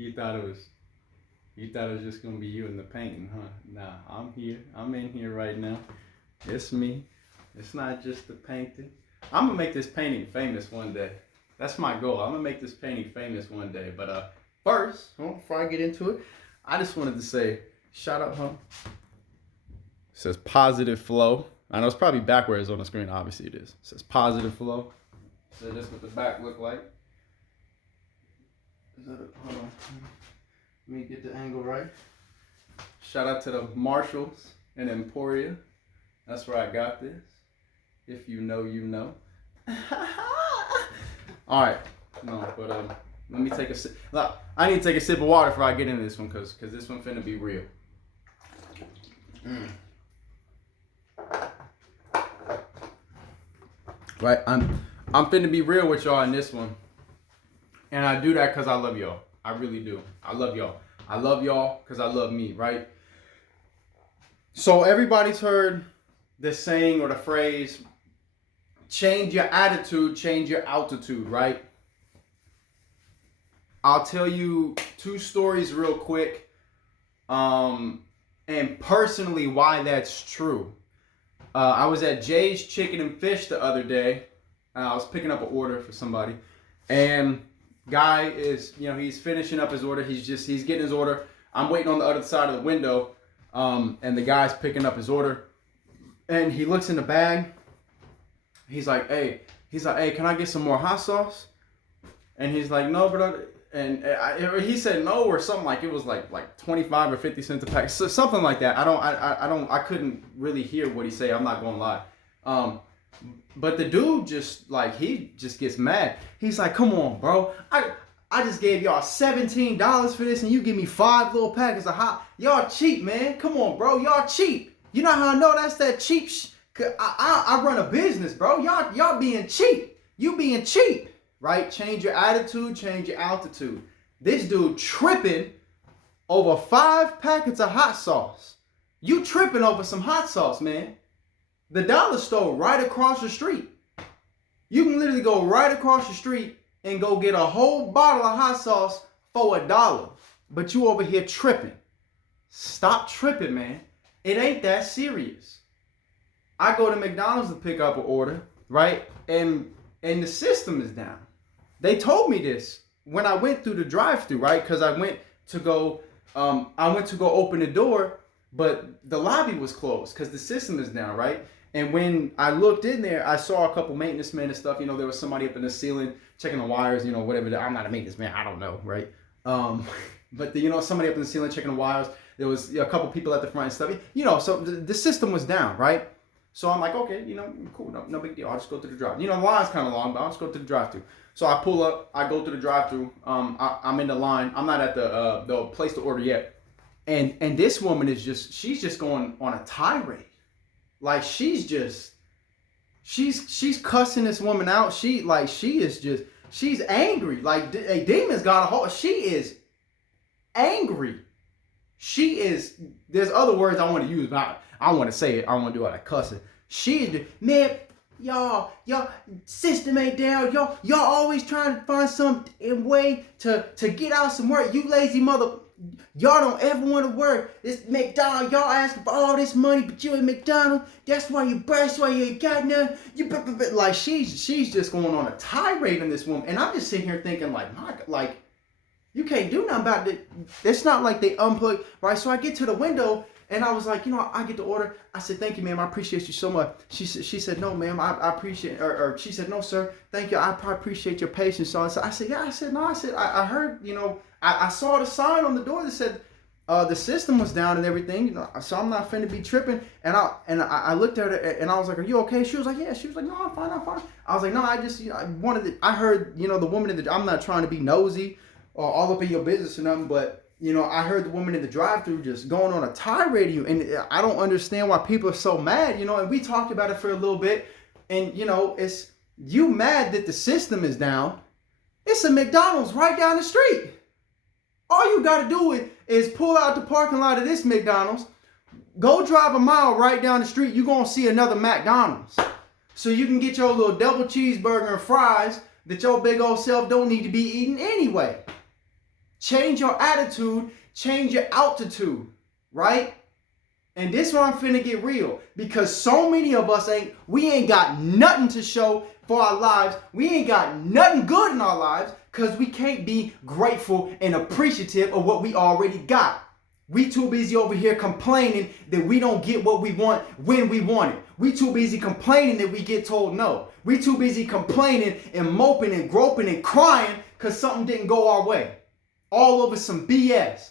You thought it was just gonna be you in the painting, huh? Nah, I'm here. I'm in here right now. It's me. It's not just the painting. I'm gonna make this painting famous one day. That's my goal. I'm gonna make this painting famous one day. But first, before I get into it, I just wanted to say, shout out, huh? It says positive flow. I know it's probably backwards on the screen. Obviously it is. It says positive flow. So that's what the back look like. Hold on. Let me get the angle right. Shout out to the Marshalls and Emporia. That's where I got this. If you know, you know. All right. No, but let me take a sip. I need to take a sip of water before I get into this one, cause this one finna be real. Right, I'm finna be real with y'all in this one, and I do that cause I love y'all. I really do. I love y'all. I love y'all cause I love me. Right. So everybody's heard the saying or the phrase, change your attitude, change your altitude, right? I'll tell you 2 stories real quick, and personally why that's true. I was at Jay's Chicken and Fish the other day. I was picking up an order for somebody, and guy is, he's finishing up his order. He's getting his order. I'm waiting on the other side of the window, and the guy's picking up his order, and he looks in the bag. He's like, hey, can I get some more hot sauce? And he's like, no, but he said no or something, like it was like 25 or 50 cents a pack, so something like that. I couldn't really hear what he said. I'm not gonna lie. But the dude he just gets mad. He's like, come on, bro. I just gave y'all $17 for this, and you give me 5 little packets of hot. Y'all cheap, man. Come on, bro. Y'all cheap. You know how I know that's that cheap I run a business, bro. Y'all being cheap. You being cheap, right? Change your attitude, change your altitude. This dude tripping over 5 packets of hot sauce. You tripping over some hot sauce, man. The dollar store right across the street. You can literally go right across the street and go get a whole bottle of hot sauce for $1. But you over here tripping. Stop tripping, man. It ain't that serious. I go to McDonald's to pick up an order, right? And the system is down. They told me this when I went through the drive-thru, right? Because I went to go open the door, but the lobby was closed because the system is down, right? And when I looked in there, I saw a couple maintenance men and stuff. There was somebody up in the ceiling checking the wires, whatever. I'm not a maintenance man. I don't know, right? But somebody up in the ceiling checking the wires. There was a couple people at the front and stuff. So the system was down, right? So I'm like, okay, cool, no big deal. I'll just go to the drive. The line's kind of long, but I'll just go to the drive-thru. So I pull up, I go to the drive-thru. I'm in the line. I'm not at the place to order yet. And this woman is she's just going on a tirade. Like she's cussing this woman out. She's angry. Like a demon's got a hold. She is angry. There's other words I want to use, but I want to say it. I don't want to do all that cussing. Man, y'all, system ain't down. Y'all always trying to find some way to get out some work. You lazy mother. Y'all don't ever want to work. This McDonald's, y'all asking for all this money, but you at McDonald's. That's why you burst. Why you ain't got none. Like she's just going on a tirade on this woman, and I'm just sitting here thinking like, my God, like you can't do nothing about it. It's not like they unplug, right? So I get to the window. And I was like, I get the order. I said, thank you, ma'am. I appreciate you so much. She said, no, ma'am. I appreciate, or she said, no, sir. Thank you. I appreciate your patience. So I said, yeah. I said, no. I said, I heard, I saw the sign on the door that said the system was down and everything. So I'm not finna be tripping. And I looked at her and I was like, are you okay? She was like, yeah. She was like, no, I'm fine. I was like, no, I just, I heard, the woman I'm not trying to be nosy or all up in your business or nothing, but. I heard the woman in the drive-thru just going on a tirade of you, and I don't understand why people are so mad, and we talked about it for a little bit, and, it's you mad that the system is down. It's a McDonald's right down the street. All you got to do is pull out the parking lot of this McDonald's, go drive a mile right down the street, you're going to see another McDonald's. So you can get your little double cheeseburger and fries that your big old self don't need to be eating anyway. Change your attitude, change your altitude, right? And this one I'm finna get real, because so many of us ain't got nothing to show for our lives. We ain't got nothing good in our lives because we can't be grateful and appreciative of what we already got. We too busy over here complaining that we don't get what we want when we want it. We too busy complaining that we get told no. We too busy complaining and moping and groping and crying because something didn't go our way. All over some BS.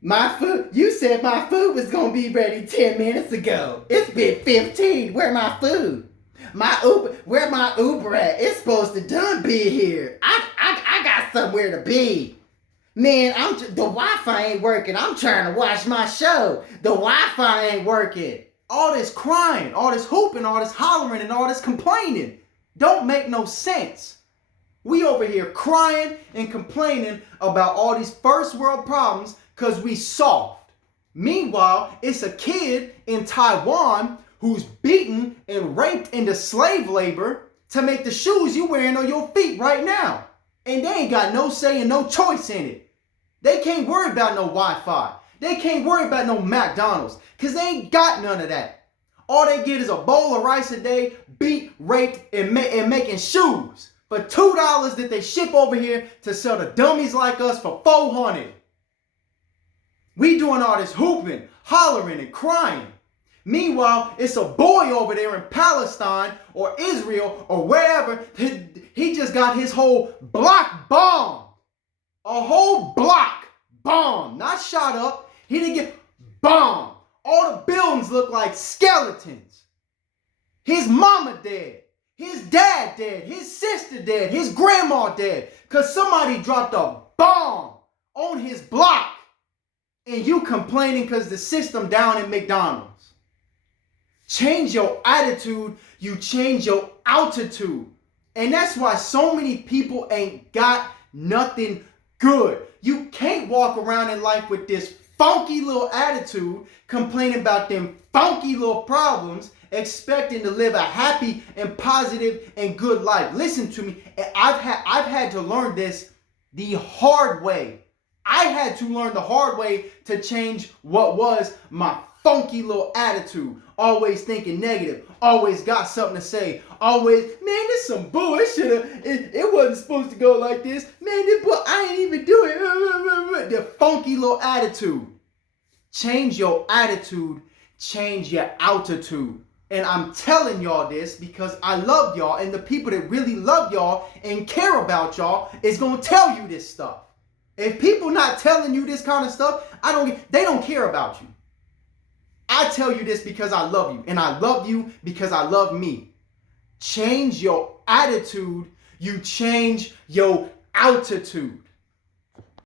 My food, you said my food was going to be ready 10 minutes ago. It's been 15. Where my food? Where my Uber at? It's supposed to done be here. I got somewhere to be. Man, the Wi-Fi ain't working. I'm trying to watch my show. The Wi-Fi ain't working. All this crying, all this hooping, all this hollering, and all this complaining don't make no sense. We over here crying and complaining about all these first world problems because we soft. Meanwhile, it's a kid in Taiwan who's beaten and raped into slave labor to make the shoes you wearing on your feet right now. And they ain't got no say and no choice in it. They can't worry about no Wi-Fi. They can't worry about no McDonald's because they ain't got none of that. All they get is a bowl of rice a day, beat, raped, and making shoes for $2 that they ship over here to sell to dummies like us for $400. We doing all this hooping, hollering, and crying. Meanwhile, it's a boy over there in Palestine or Israel or wherever. He just got his whole block bombed. A whole block bombed. Not shot up. He didn't get bombed. All the buildings look like skeletons. His mama dead. His dad dead. His sister dead. His grandma dead. Because somebody dropped a bomb on his block. And you complaining because the system down at McDonald's. Change your attitude, you change your altitude. And that's why so many people ain't got nothing good. You can't walk around in life with this funky little attitude, complaining about them funky little problems, expecting to live a happy and positive and good life. Listen to me. I've had to learn this the hard way. I had to learn the hard way to change what was my funky little attitude. Always thinking negative. Always got something to say. Always, man, this some bullshit. It wasn't supposed to go like this. Man, I ain't even do it. The funky little attitude. Change your attitude. Change your altitude. And I'm telling y'all this because I love y'all, and the people that really love y'all and care about y'all is going to tell you this stuff. If people not telling you this kind of stuff, they don't care about you. I tell you this because I love you, and I love you because I love me. Change your attitude, you change your altitude.